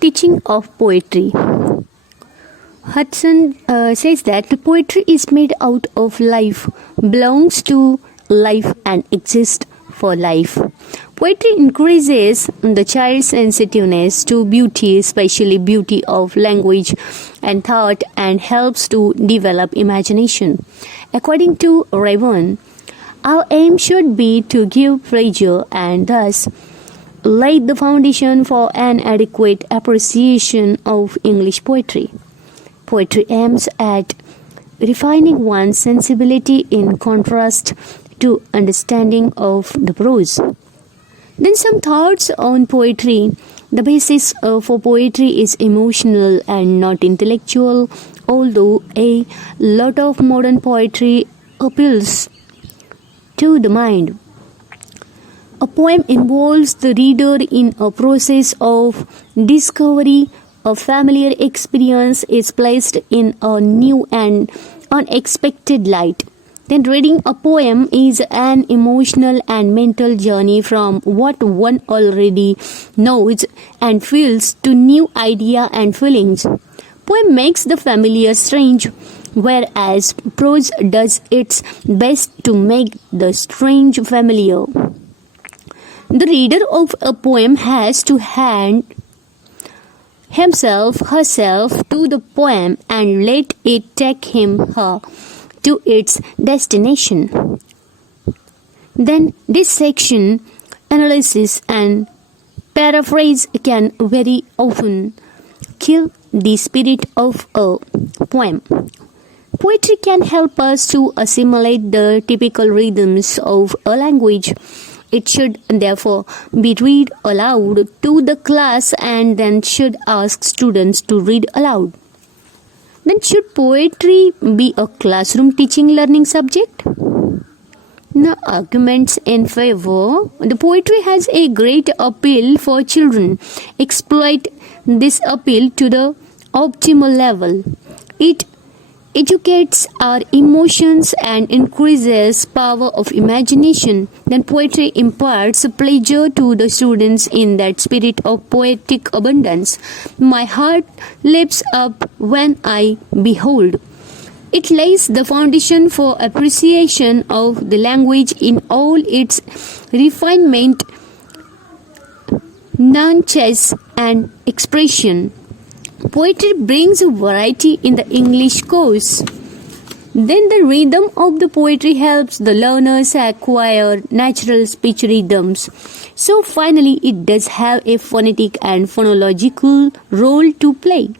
Teaching of poetry. Hudson says that the poetry is made out of life, belongs to life and exists for life. Poetry increases the child's sensitiveness to beauty, especially beauty of language and thought, and helps to develop imagination. According to Raven, our aim should be to give pleasure and thus lay the foundation for an adequate appreciation of English poetry. Poetry aims at refining one's sensibility in contrast to understanding of the prose. Then some thoughts on poetry. The basis for poetry is emotional and not intellectual, although a lot of modern poetry appeals to the mind. A poem involves the reader in a process of discovery. A familiar experience is placed in a new and unexpected light. Then reading a poem is an emotional and mental journey from what one already knows and feels to new idea and feelings. Poem makes the familiar strange, whereas prose does its best to make the strange familiar. The reader of a poem has to hand herself to the poem and let it take her to its destination. Then dissection, analysis and paraphrase can very often kill the spirit of a poem. Poetry can help us to assimilate the typical rhythms of a language. It should therefore be read aloud to the class and then should ask students to read aloud. Then should poetry be a classroom teaching learning subject? The arguments in favor. The poetry has a great appeal for children. Exploit this appeal to the optimal level. It educates our emotions and increases power of imagination. Then poetry imparts pleasure to the students in that spirit of poetic abundance. My heart leaps up when I behold. It lays the foundation for appreciation of the language in all its refinement, nuance and expression. Poetry brings variety in the English course. Then the rhythm of the poetry helps the learners acquire natural speech rhythms. So finally, it does have a phonetic and phonological role to play.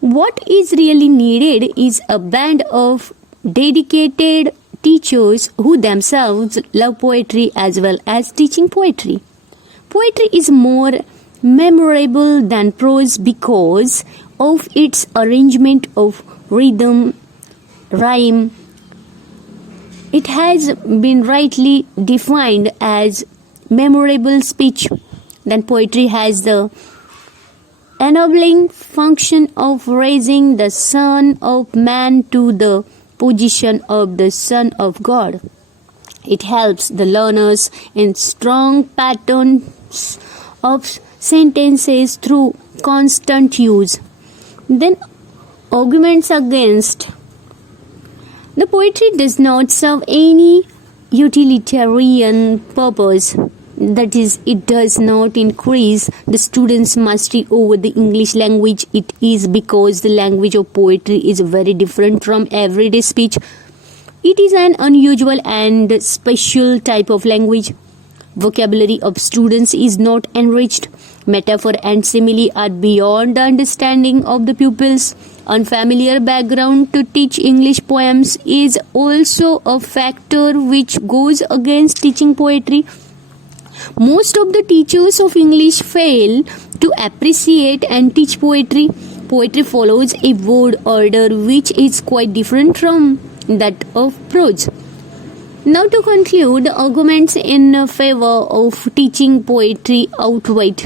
What is really needed is a band of dedicated teachers who themselves love poetry as well as teaching poetry. Poetry is more memorable than prose because of its arrangement of rhythm, rhyme. It has been rightly defined as memorable speech. Then poetry has the enabling function of raising the Son of Man to the position of the Son of God. It helps the learners in strong patterns of sentences through constant use. Then arguments against. The poetry does not serve any utilitarian purpose. That is, it does not increase the students' mastery over the English language. It is because the language of poetry is very different from everyday speech. It is an unusual and special type of language. Vocabulary of students is not enriched. Metaphor and simile are beyond the understanding of the pupils. Unfamiliar background to teach English poems is also a factor which goes against teaching poetry. Most of the teachers of English fail to appreciate and teach poetry. Poetry follows a word order which is quite different from that of prose. Now to conclude, the arguments in favor of teaching poetry outweigh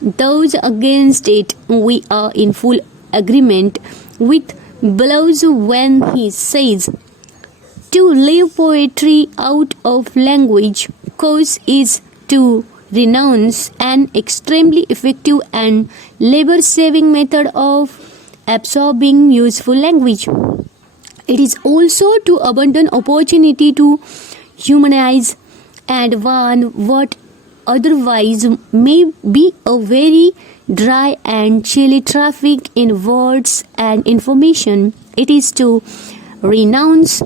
those against it. We are in full agreement with Bellows when he says, to leave poetry out of language course is to renounce an extremely effective and labor-saving method of absorbing useful language. It is also to abundant opportunity to humanize and warn what otherwise may be a very dry and chilly traffic in words and information. It is to renounce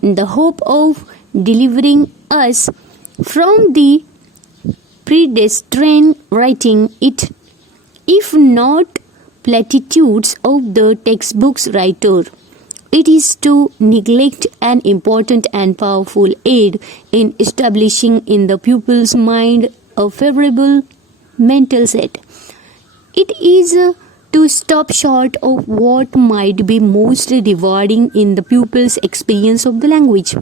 the hope of delivering us from the predestined writing it, if not platitudes of the textbook's writer. It is to neglect an important and powerful aid in establishing in the pupil's mind a favorable mental set. It is to stop short of what might be most rewarding in the pupil's experience of the language.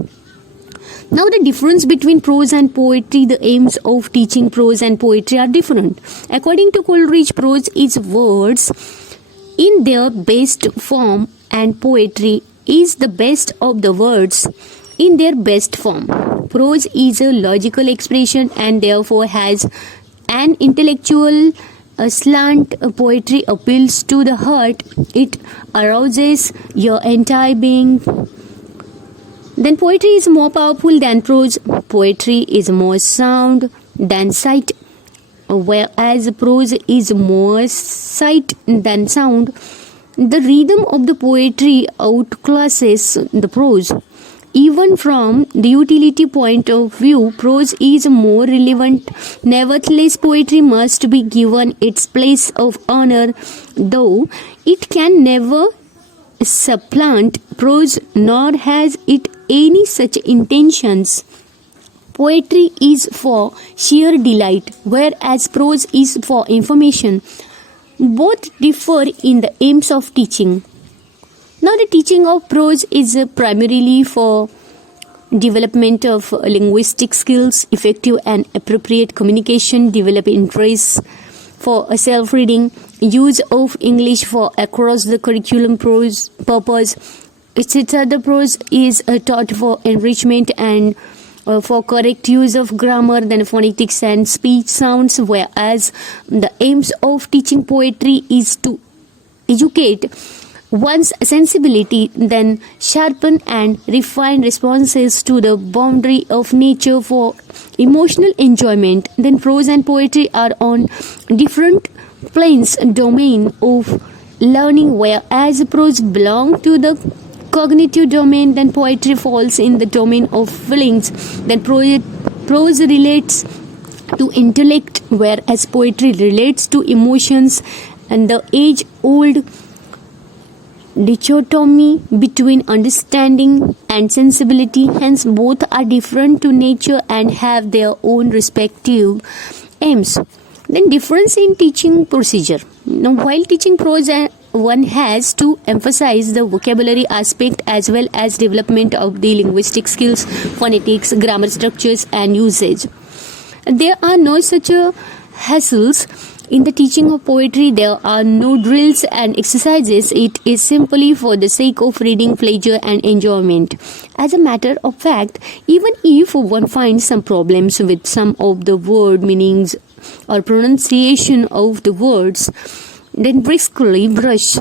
Now, the difference between prose and poetry, the aims of teaching prose and poetry are different. According to Coleridge, prose is words in their best form and poetry is the best of the words in their best form. Prose is a logical expression and therefore has an intellectual slant. Poetry appeals to the heart. It arouses your entire being. Then poetry is more powerful than prose. Poetry is more sound than sight, whereas prose is more sight than sound. The rhythm of the poetry outclasses the prose. Even from the utility point of view, prose is more relevant. Nevertheless, poetry must be given its place of honor, though it can never supplant prose, nor has it any such intentions. Poetry is for sheer delight, whereas prose is for information. Both differ in the aims of teaching. Now, the teaching of prose is primarily for development of linguistic skills, effective and appropriate communication, develop interest for self-reading, use of English for across the curriculum prose purpose, etc. The prose is taught for enrichment and for correct use of grammar, then phonetics and speech sounds, whereas the aims of teaching poetry is to educate one's sensibility, then sharpen and refine responses to the boundary of nature for emotional enjoyment. Then prose and poetry are on different planes domain of learning, whereas prose belong to the cognitive domain, then poetry falls in the domain of feelings. Then prose relates to intellect, whereas poetry relates to emotions. And the age-old dichotomy between understanding and sensibility, hence both are different to nature and have their own respective aims. Then difference in teaching procedure. Now, while teaching prose, one has to emphasize the vocabulary aspect as well as development of the linguistic skills, phonetics, grammar structures and usage. There are no such hassles in the teaching of poetry. There are no drills and exercises. It is simply for the sake of reading, pleasure and enjoyment. As a matter of fact, even if one finds some problems with some of the word meanings or pronunciation of the words, then briskly brush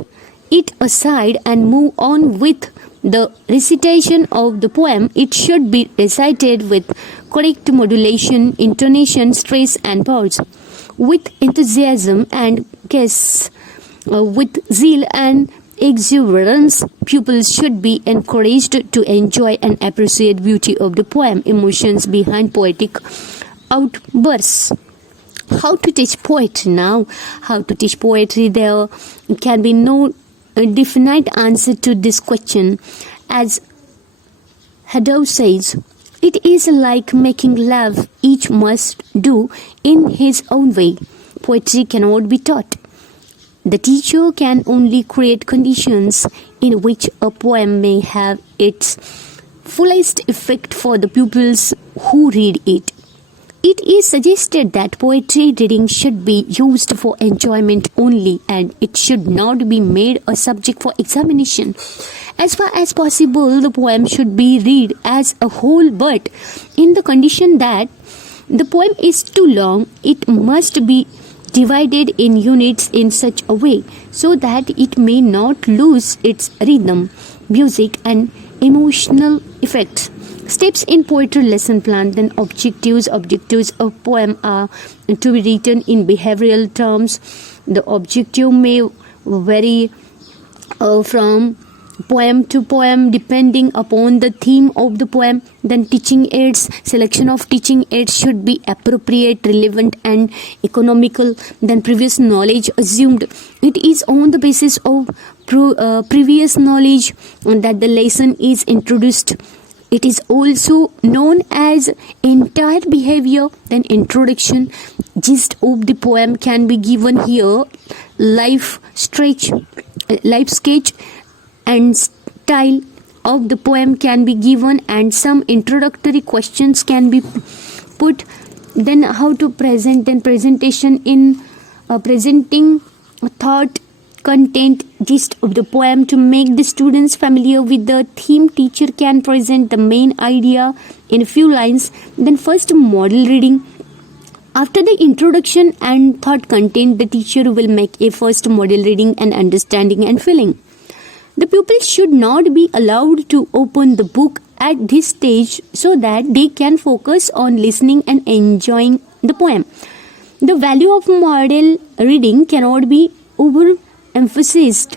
it aside and move on with the recitation of the poem. It should be recited with correct modulation, intonation, stress and pause, with enthusiasm and guess, with zeal and exuberance. Pupils should be encouraged to enjoy and appreciate beauty of the poem, emotions behind poetic outbursts. How to teach poetry now? How to teach poetry? There can be no definite answer to this question. As Haddow says, it is like making love, each must do in his own way. Poetry cannot be taught. The teacher can only create conditions in which a poem may have its fullest effect for the pupils who read it. It is suggested that poetry reading should be used for enjoyment only, and it should not be made a subject for examination. As far as possible, the poem should be read as a whole, but in the condition that the poem is too long, it must be divided in units in such a way so that it may not lose its rhythm, music, and emotional effects. Steps in poetry lesson plan. Then objectives of poem are to be written in behavioral terms. The objective may vary from poem to poem depending upon the theme of the poem. Then teaching aids. Selection of teaching aids should be appropriate, relevant, and economical. Then previous knowledge assumed. It is on the basis of previous knowledge that the lesson is introduced. It is also known as entire behavior. Then introduction. Gist of the poem can be given here. Life sketch and style of the poem can be given, and some introductory questions can be put. Then how to present. Then presentation in presenting thought, content, gist of the poem to make the students familiar with the theme. Teacher can present the main idea in a few lines. Then first model reading. After the introduction and thought content, the teacher will make a first model reading and understanding and feeling. The pupils should not be allowed to open the book at this stage so that they can focus on listening and enjoying the poem. The value of model reading cannot be overemphasized.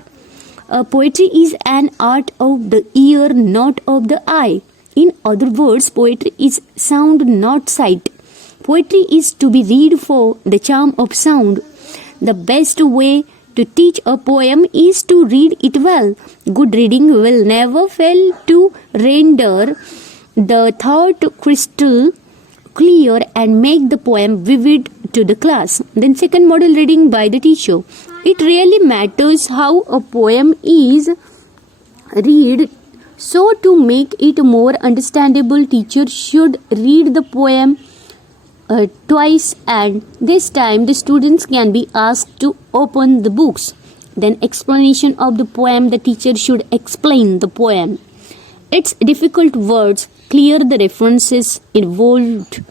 Poetry is an art of the ear, not of the eye. In other words, poetry is sound, not sight. Poetry is to be read for the charm of sound. The best way to teach a poem is to read it well. Good reading will never fail to render the thought crystal clear and make the poem vivid to the class. Then second model reading by the teacher. It really matters how a poem is read. So to make it more understandable, teacher should read the poem twice, and this time the students can be asked to open the books. Then explanation of the poem. The teacher should explain the poem, its difficult words, clear the references, involved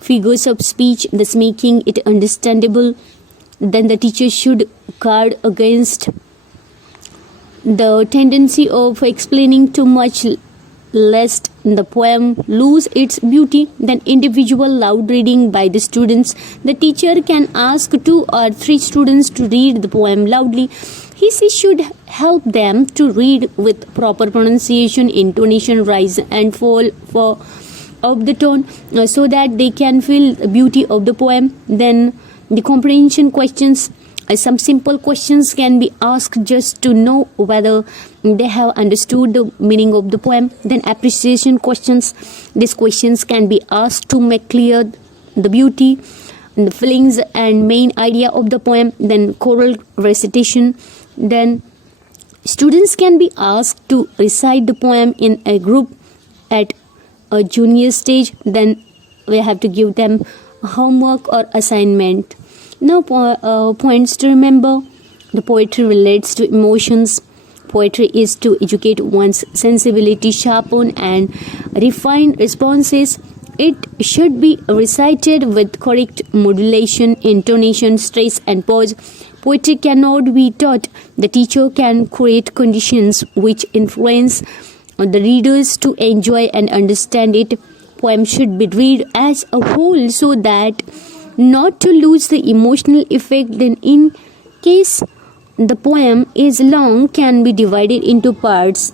figures of speech, thus making it understandable. Then the teacher should guard against the tendency of explaining too much lest the poem lose its beauty. Then individual loud reading by the students. The teacher can ask 2 or 3 students to read the poem loudly. She should help them to read with proper pronunciation, intonation, rise and fall of the tone so that they can feel the beauty of the poem. Then the comprehension questions. Some simple questions can be asked just to know whether they have understood the meaning of the poem. Then appreciation questions. These questions can be asked to make clear the beauty, the feelings and main idea of the poem. Then choral recitation. Then students can be asked to recite the poem in a group at a junior stage. Then we have to give them homework or assignment. Now points to remember. The poetry relates to emotions. Poetry is to educate one's sensibility, sharpen and refine responses. It should be recited with correct modulation, intonation, stress and pause. Poetry cannot be taught. The teacher can create conditions which influence the readers to enjoy and understand it. Poem should be read as a whole so that not to lose the emotional effect. Then in case the poem is long, can be divided into parts